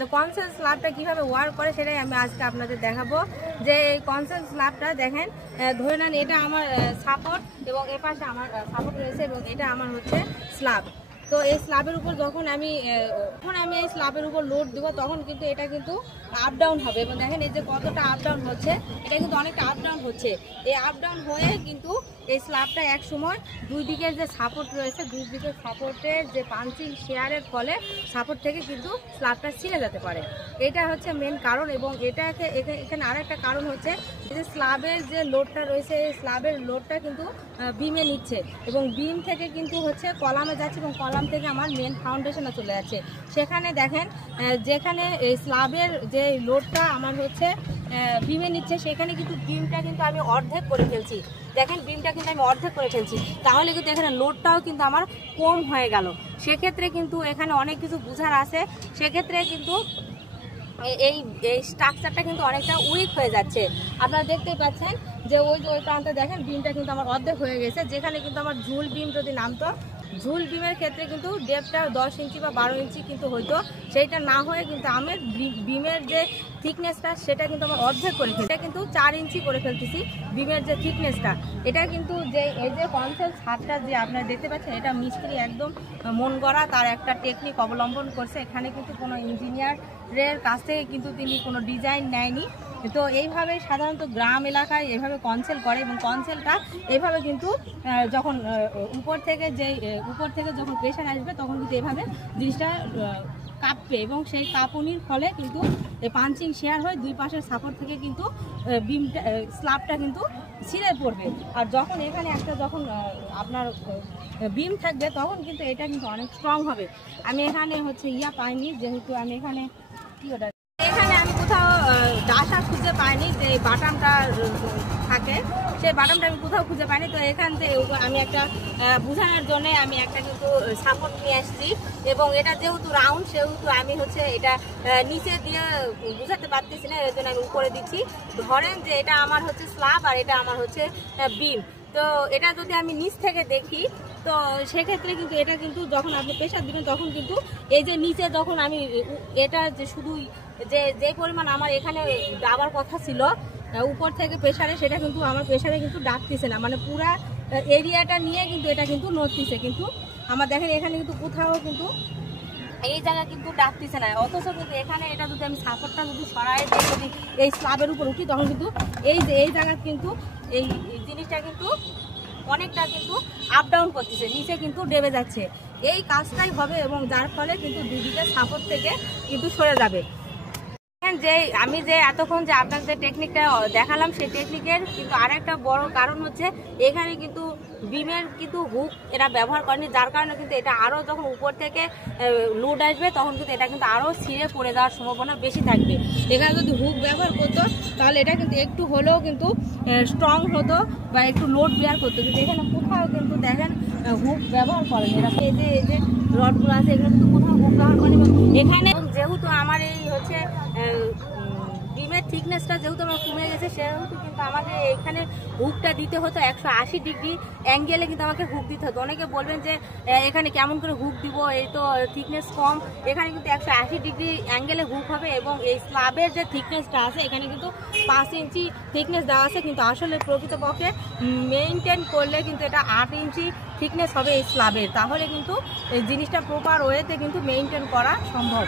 তো কনসেন্ট স্ল্যাবটা কিভাবে ওয়ার্ক করে সেটাই আমি আজকে আপনাদের দেখাবো। যে এই কনসেন্ট স্ল্যাবটা দেখেন, ধরে নেন এটা আমার সাপোর্ট এবং এ পাশে আমার সাপোর্ট রয়েছে এবং এটা আমার হচ্ছে স্ল্যাব। তো এই স্ল্যাবের উপর যখন আমি এই স্ল্যাবের উপর লোড দেবো তখন কিন্তু এটা কিন্তু আপ ডাউন হবে এবং দেখেন এই যে কতটা আপ ডাউন হচ্ছে, এটা কিন্তু অনেকটা আপ ডাউন হচ্ছে। এই আপ ডাউন হয়ে কিন্তু এই স্ল্যাবটা এক সময় দুই দিকের যে সাপোর্ট রয়েছে, দুই দিকের সাপোর্টের যে পাঞ্চিং শেয়ারের ফলে সাপোর্ট থেকে কিন্তু স্ল্যাবটা ছিঁড়ে যেতে পারে। এটা হচ্ছে মেন কারণ। এবং এটাকে এখানে আরেকটা কারণ হচ্ছে যে স্ল্যাবের যে লোডটা রয়েছে, এই স্ল্যাবের লোডটা কিন্তু বিমে নিচ্ছে এবং বিম থেকে কিন্তু হচ্ছে কলামে যাচ্ছে এবং কলাম থেকে আমার মেন ফাউন্ডেশনে চলে যাচ্ছে। সেখানে দেখেন যেখানে এই স্ল্যাবের যে লোডটা আমার হচ্ছে বিমে নিচ্ছে, সেখানে কিন্তু বিমটা কিন্তু আমি অর্ধেক করে ফেলছি। দেখেন বিমটা কিন্তু আমি অর্ধেক করে ফেলছি, তাহলে কিন্তু এখানে লোডটাও কিন্তু আমার কম হয়ে গেল। সেক্ষেত্রে কিন্তু এখানে অনেক কিছু বোঝার আছে। সেক্ষেত্রে কিন্তু এই স্ট্রাকচারটা কিন্তু অনেকটা উইক হয়ে যাচ্ছে। আপনারা দেখতে পাচ্ছেন যে ওই প্রান্তে দেখেন বিমটা কিন্তু আমার অর্ধেক হয়ে গেছে। যেখানে কিন্তু আমার ঝুল বিম যদি নামতো, ঝুল বিমের ক্ষেত্রে কিন্তু ডেপটা 10 ইঞ্চি বা 12 ইঞ্চি কিন্তু হইতো, সেইটা না হয়ে কিন্তু আমার বিমের যে থিকনেসটা সেটা কিন্তু আমার অর্ধেক করে ফেলছি। এটা কিন্তু 4 ইঞ্চি করে ফেলতেছি বিমের যে থিকনেসটা। এটা কিন্তু যে এই যে কনসেন্ট ছাদটা যে আপনারা দেখতে পাচ্ছেন, এটা মিস্ত্রি একদম মন গড়া, তার একটা টেকনিক অবলম্বন করছে। এখানে কিন্তু কোনো ইঞ্জিনিয়ারের কাছ থেকে কিন্তু তিনি কোনো ডিজাইন নেয়নি। তো এইভাবে সাধারণত গ্রাম এলাকায় এভাবে কনসেল করে এবং কনসেলটা এইভাবে কিন্তু যখন উপর থেকে যখন প্রেশার আসবে তখন কিন্তু এভাবে জিনিসটা কাঁপবে এবং সেই কাঁপুনির ফলে কিন্তু পাঞ্চিং শেয়ার হয়, দুই পাশের সাপোর্ট থেকে কিন্তু বিমটা স্ল্যাবটা কিন্তু ছিঁড়ে পড়বে। আর যখন এখানে যখন আপনার বিম থাকবে তখন কিন্তু এটা কিন্তু অনেক স্ট্রং হবে। আমি এখানে হচ্ছে পাইনি, যেহেতু আমি এখানে এখানে আমি কোথাও ডাসা খুঁজে পাইনি, যে বাটামটা থাকে সেই বাটামটা আমি কোথাও খুঁজে পাইনি। তো এখান থেকে আমি একটা বোঝানোর জন্য আমি একটা কিন্তু সাপোর্ট নিয়ে আসছি এবং এটা যেহেতু রাউন্ড সেহেতু আমি হচ্ছে এটা নিচে দিয়ে বুঝাতে পারতেছি না, এর জন্য আমি উপরে দিচ্ছি। ধরেন যে এটা আমার হচ্ছে স্ল্যাব আর এটা আমার হচ্ছে বিম। তো এটা যদি আমি নিচ থেকে দেখি তো সেক্ষেত্রে কিন্তু এটা কিন্তু যখন আপনি প্রেশার দিবেন তখন কিন্তু এই যে নিচে যখন আমি এটা যে শুধু যে পরিমাণ আমার এখানে ডাবার কথা ছিল উপর থেকে প্রেশারে, সেটা কিন্তু আমার প্রেশারে কিন্তু ডাকতেছে না, মানে পুরা এরিয়াটা নিয়ে কিন্তু এটা কিন্তু নড়তেছে। কিন্তু আমার দেখেন এখানে কিন্তু কোথাও কিন্তু এই জায়গা কিন্তু ডাকতেছে না। অথচ কিন্তু এখানে এটা যদি আমি সাপোর্টটা যদি সরাই দিয়ে যদি এই স্ল্যাবের উপর উঠি তখন কিন্তু এই জায়গা কিন্তু এই জিনিসটা কিন্তু অনেকটা কিন্তু আপ ডাউন করতেছে, নিচে কিন্তু ডেবে যাচ্ছে। এই কাজটাই হবে এবং যার ফলে কিন্তু দুদিকে সাপোর্ট থেকে কিন্তু সরে যাবে। যে আমি যে এতক্ষণ যে আপনার যে টেকনিকটা দেখালাম সেই টেকনিকের কিন্তু আরেকটা বড় কারণ হচ্ছে এখানে কিন্তু বিমের কিন্তু হুক এরা ব্যবহার করেনি, যার কারণে কিন্তু এটা আরও যখন উপর থেকে লোড আসবে তখন কিন্তু এটা কিন্তু আরও ছিঁড়ে পড়ে যাওয়ার সম্ভাবনা বেশি থাকবে। এখানে যদি হুক ব্যবহার করতো তাহলে এটা কিন্তু একটু হলেও কিন্তু স্ট্রং হতো বা একটু লোড বেয়ার করতো, কিন্তু এখানে কোথাও কিন্তু দেখেন হুক ব্যবহার করেনি। এরা এই যে রডগুলো আছে এগুলো কিন্তু কোথাও হুক ব্যবহার করেনি। এখানে যেহেতু আমার এই হচ্ছে বিমের থিকনেসটা যেহেতু আমার কমে গেছে সেহেতু কিন্তু আমাকে এখানে হুকটা দিতে হতো 180 ডিগ্রি অ্যাঙ্গেলে কিন্তু আমাকে হুক দিতে হতো। অনেকে বলবেন যে এখানে কেমন করে হুক দিব, এই তো থিকনেস কম। এখানে কিন্তু 180 ডিগ্রি অ্যাঙ্গেলে হুক হবে এবং এই স্ল্যাবের যে থিকনেসটা আছে এখানে কিন্তু 5 ইঞ্চি থিকনেস দেওয়া আছে, কিন্তু আসলে প্রকৃতপক্ষে মেইনটেন করলে কিন্তু এটা 8 ইঞ্চি থিকনেস হবে এই স্ল্যাবের। তাহলে কিন্তু এই জিনিসটা প্রপার ওয়েতে কিন্তু মেইনটেন করা সম্ভব।